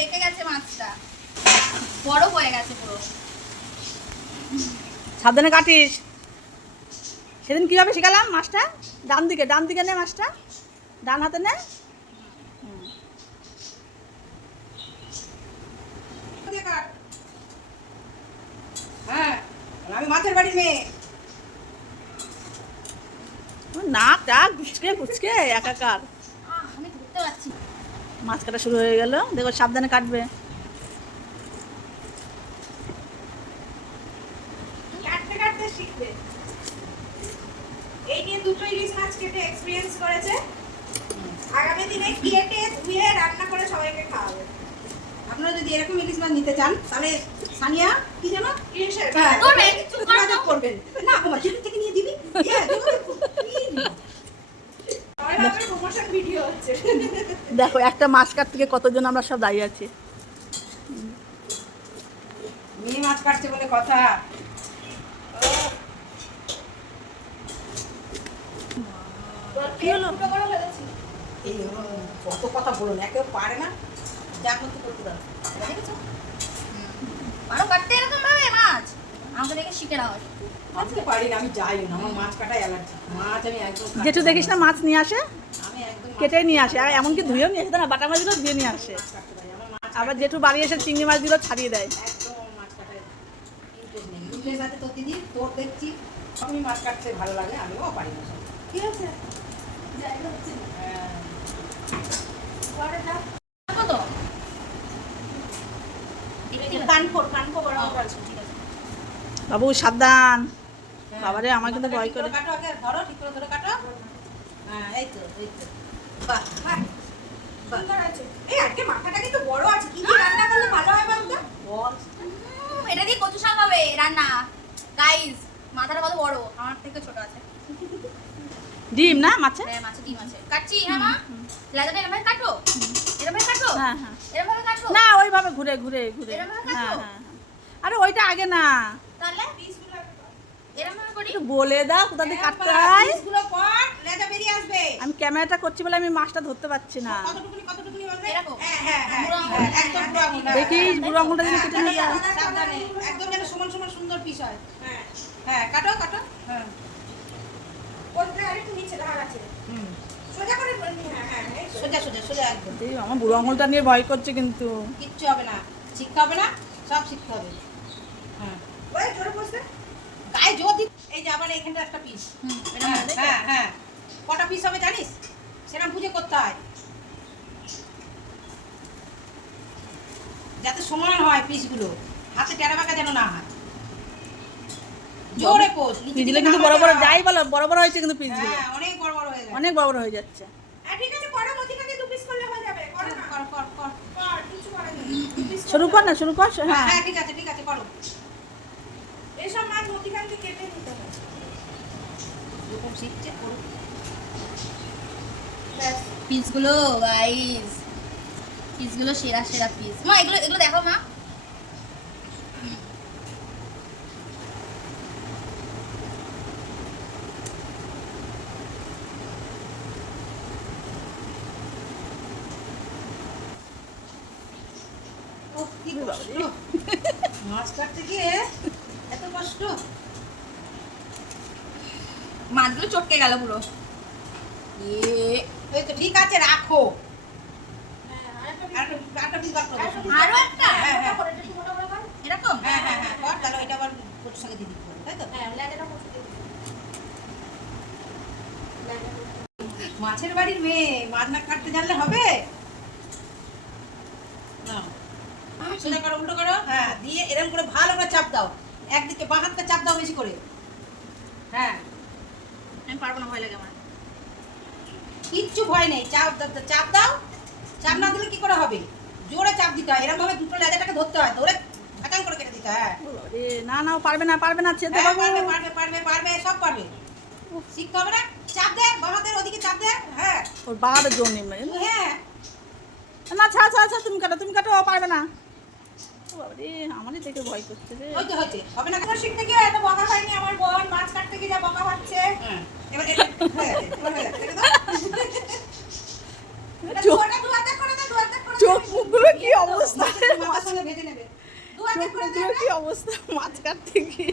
বেঁকে গেছে মাছটা, বড় হয়ে গেছে পুরো। সাবধানে কাটিস। সেদিন কীভাবে শিখালাম মাছটা? ডান দিকে নে মাছটা, ডান হাতে নে। হ্যাঁ, আমি মাছের বাড়ি মেয়ে। নাক টাক গুচকে একাকার। আমি ধরতে পারছি না। মাছ কাটা শুরু হয়ে গেল, দেখো সাবধানে কাটবে। কাটতে কাটতে শিখবে। এই নিয়ে দুটো ইলিশ মাছ কেটে এক্সপেরিয়েন্স করেছে। আগামী দিনে কেটে ধুয়ে রান্না করে সবাইকে খাওয়াবে। আপনারা যদি এরকম ইলিশ মাছ নিতে চান তাহলে সানিয়া কি জানো ইলিশের যোগাযোগ করবেন। না বাবা সেটা থেকে নিয়ে দিবি। প্রমোশন ভিডিও হচ্ছে। দেখো একটা মাছ কাটতে গিয়ে কতজন আমরা সব দাঁড়িয়ে আছি। মেয়ে মাছ কাটছে বলে কথা। কি হলো? এই কত কথা বলুন, একেও পারে না, যা করতে করতে দাও। দেখেছো? আরো কাটতে এরকম ভাবে মাছ আমাকে দেখে শিখে নাও। আজকে পারি না, আমি যাইও না, আমার মাছ কাটাই অ্যালার্জি। মাছ আমি একদম জেঠু দেখিস না মাছ নিয়ে আসে, আমি একদম কেটে নিয়ে আসে, আর এমনকি ধুয়েও নিয়ে আসে না, বাটা মাছগুলো ধুয়ে নিয়ে আসে। মাছ কাটতে পারি। আমার মাছ আবার জেঠু বাড়ি এসে চিংড়ি মাছগুলো ছাড়িয়ে দেয়। একদম আমার মাছ কাটায় ইন্টারেস্ট নেই। ইন্টারেস্ট আছে তোর দিদি, তোর দেখছি আমি মাছ কাটতে ভালো লাগে, আমিও পারি না সব। ঠিক আছে হ্যাঁ। কত? কানফোর বড় বড়। ঠিক আছে। বাবু সাবধান। বাবারে আমার কিন্তু ভয় করে। কাটো আগে, ধরো ঠিক করে ধরে কাটো। হ্যাঁ এই তো বাহ বাহ সুন্দর আছে। এই আজকে মাথাটা কিন্তু বড় আছে, কি দিয়ে রান্না করলে ভালো হয় বলতো? বল। এটা দিয়ে কচু শাক হবে রান্না। গাইস, মাথাটা কত বড়, আমার থেকে ছোট আছে। ডিম না মাছে? হ্যাঁ, মাছের ডিম আছে। কাটছি হ্যাঁ মা। লেজাটা এরকম ভাবে কাটো। এরকম ভাবে কাটো। হ্যাঁ হ্যাঁ। এরকম ভাবে কাটো। না ওইভাবে ঘুরে ঘুরে ঘুরে। এরম ভাবে হ্যাঁ কাটো? হ্যাঁ। আরে ওইটা আগে না, তাহলে পিসগুলো এরকম ভাবে করি। একটু বলে দাও কোথা দিয়ে কাটতে হয়। পিসগুলো কর, লেজা বেরিয়ে আসবে। আমি ক্যামেরাটা করছি বলে আমি মাছটা ধরতে পারছি না। কতটুকুনি বলবে? এরকম? হ্যাঁ হ্যাঁ হ্যাঁ বুড়ো আঙুল। হ্যাঁ, একদম বুড়ো আঙুল। দেখিস বুড়ো আঙুলটা যদি কেটে নিয়ে যায়। সাবধানে, একদম যেন সমান সমান সুন্দর পিস হয়। হ্যাঁ হ্যাঁ কাটো কাটো। হ্যাঁ কোনটা আরেকটু নিচে ধার আছে। সোজা করে হ্যাঁ হ্যাঁ সোজা সোজা সোজা একদম। এই আমার বুড়ো আঙুলটা নিয়ে ভয় করছে কিন্তু। কিচ্ছু হবে না, শিখতে হবে না, সব শিখতে হবে। হ্যাঁ ওই জোরে বসতে গায়ে জোর দি। এই যে আবার এখানটা একটা পিস। এরকম ভাবে। হ্যাঁ হ্যাঁ কটা পিস হবে জানিস? সেরকম বুঝে করতে হয় যাতে সমান হয় পিসগুলো, হাতে টেরা বাঁকা যেন না হয়। জোরে কোষ পিসগুলো কিন্তু বড় বড়, যাই বলো বড় বড় হয়েছে কিন্তু পিসগুলো হ্যাঁ অনেক বড় বড় হয়ে গেছে। অনেক বড় বড় হয়ে যাচ্ছে। হ্যাঁ ঠিক আছে, করো মতিকাকে দু পিস করলে হয়ে যাবে। করো না কর কর কর কর কিছু করে না। শুরু কর না, শুরু কর। হ্যাঁ হ্যাঁ হ্যাঁ ঠিক আছে করো। এসব মাছ মতিকাকে কেটে নিতে হবে। এরকম শিখছে করো। ব্যাস পিসগুলো গাইস, পিসগুলো সেরা সেরা পিস। মা এগুলো এগুলো দেখো মা। উফ, কি কষ্ট। মাছ কাটতে গিয়ে এত কষ্ট। মাছগুলো চটকে গেল পুরো। এই তো ঠিক আছে রাখো। আরেকটা পিস বার করো। আরো একটা? হ্যাঁ হ্যাঁ এরকম? হ্যাঁ হ্যাঁ হ্যাঁ কর, তাহলে ওইটা আবার কচুর সঙ্গে দিয়ে দিতে হবে, তাই তো? মাছের বাড়ির মেয়ে মাছ না কাটতে জানলে হবে না। সোজা করো, উল্টো করো। হ্যাঁ দিয়ে এরকম করে ভালো করে চাপ দাও, একদিকে বাঁ হাতটা চাপ দাও বেশি করে। হ্যাঁ আমি পারবো না, ভয় লাগে আমার। কিচ্ছু ভয় নেই, চাপ চাপ দাও। চাপ না দিলে কি করে হবে? জোরে চাপ দিতে হয়, এরকম ভাবে দুটো লেজাটাকে ধরতে হয়, ধরে খাটাং করে কেটে দিতে হয়। হ্যাঁ না না ও পারবে না, পারবে না, ছেড়ে হ্যাঁ, দেবো। পারবে পারবে পারবে পারবে সব পারবে। শিখতে হবে না, চাপ দে বাঁ হাতের ওদিকে চাপ দে। হ্যাঁ ওর বাবার জোর নেই। হ্যাঁ না ছাড় ছাড় ছাড়, তুমি কাটো, ও পারবে না। ও বাবারে, আমারই দেখে ভয় করছে রে। হইতে হইতে হবে না। কোনো শিখতে গিয়ে এত বকা হয়নি আমার বোন, মাছ কাটতে গিয়ে যা বকা হচ্ছে। এবার হয়ে গেছে, এবার হয়ে গেছে, দেখে দাও। এটা চোখ দুয়ারটা করে দাও, দুয়ারটা করে দাও। চোখ মুখগুলো কি অবস্থা। অবস্থা মাথার সঙ্গে ভেজে নেবে। দু হাতে করে চোখগুলো কি অবস্থা মাছ কাটতে গিয়ে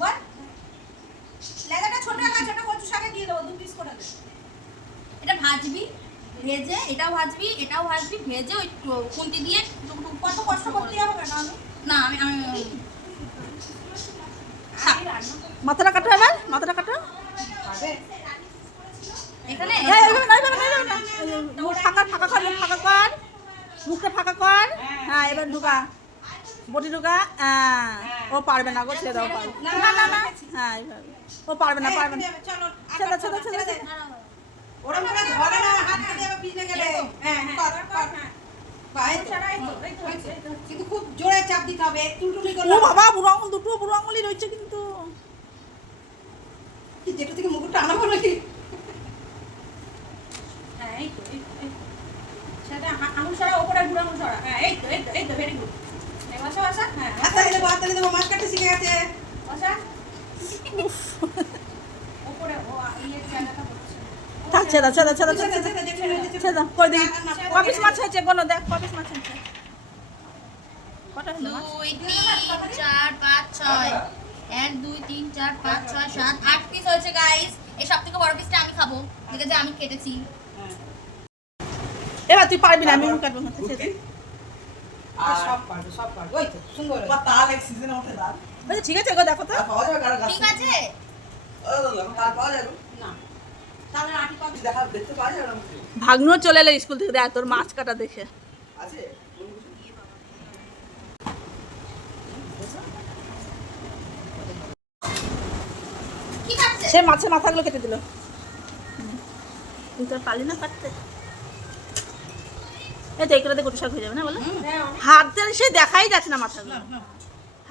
বল। লেজাটা ছোট আকার ছোট কচু শাকে দিয়ে দেবো 2 পিস করে দে। এটা ভাজবি ভেজে, এটাও ভাজবি ভেজে ওই খুন্তি দিয়ে টুকটুক কত কষ্ট করতে হবে না আমি। না আমি আমি আমি রান্না করতে মাথাটা কাটো এবার মাথাটা কাটো পারবে। এখানে এই, এইভাবে না, এইভাবে না, এইভাবে না। এই, মুখ ফাঁকা ফাঁকা কর মুখ ফাঁকা কর মুখটা ফাঁকা কর হ্যাঁ এবার ঢুকা বটি ঢুকা ও পারবে না গো ছেড়ে দাও পারবে না না না হ্যাঁ এইভাবে ও পারবে না পারবে না চলো ছেড়ে ছেড়ে ছেড়ে দে। ওরম করে ধরে না হাত কেটে আবার পিছনে গেলে হ্যাঁ কর কর ভাই কিন্তু খুব জোরে চাপ দিতে হবে টুলটুলি ও করলে বাবা বুড়ো আঙুল দুটো বুড়ো আঙুলই রয়েছে কিন্তু কি যেটা থেকে মুকুটটা আনাবো নাকি হ্যাঁ এই তো সেটা আঙুল সরা উপরে বুড়ো আঙুল সরা হ্যাঁ এই তো ভেরি গুড বসা বসা হ্যাঁ হাততালি দেবো মাছ কাটতে শিখে গেছে বসা উপরে ও ইয়ে জায়গাটা বলছে থাক ছেড়ে দাও ছেড়ে দাও ছেড়ে দাও ছেড়ে দাও, ছেড়ে দাও, ছেড়ে দাও কই দেখি না, না, কপিস মাছ হয়েছে কোনো দেখ কপিস মাছ হয়েছে কটা হলো মাছ 2 3 4 5 6 1 2 3 4 5 6 7 8 পিস হয়েছে গাইস। এই সবথেকে বড় পিসটা আমি খাবো, ঠিক আছে? আমি কেটেছি। এবার তুই পারবি না আমি মুখ কাটবো না ছেড়ে দে। সব পারবে ওই তো সুন্দর হয়েছে। তাল এক সিজনের মধ্যে দাঁড় বলছি, ঠিক আছে গো দেখো তো পাওয়া যাবে কারো কাছে ঠিক আছে? তাল পাওয়া যাবে না তাহলে আটি পাবি দেখা দেখতে পাওয়া যাবে না ভাগ্নও চলে এলো স্কুল থেকে দেখ তোর মাছ কাটা দেখে আছে কি খাচ্ছে? সে মাছের মাথাগুলো কেটে দিল তুই তো আর পারলি না কাটতে এই তো এইগুলোতে গোটা শাক হয়ে যাবে না বলো হ্যাঁ হাত দিয়ে সে দেখাই যাচ্ছে না মাথাগুলো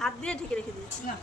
হাত দিয়ে ঢেকে রেখে দিয়েছি না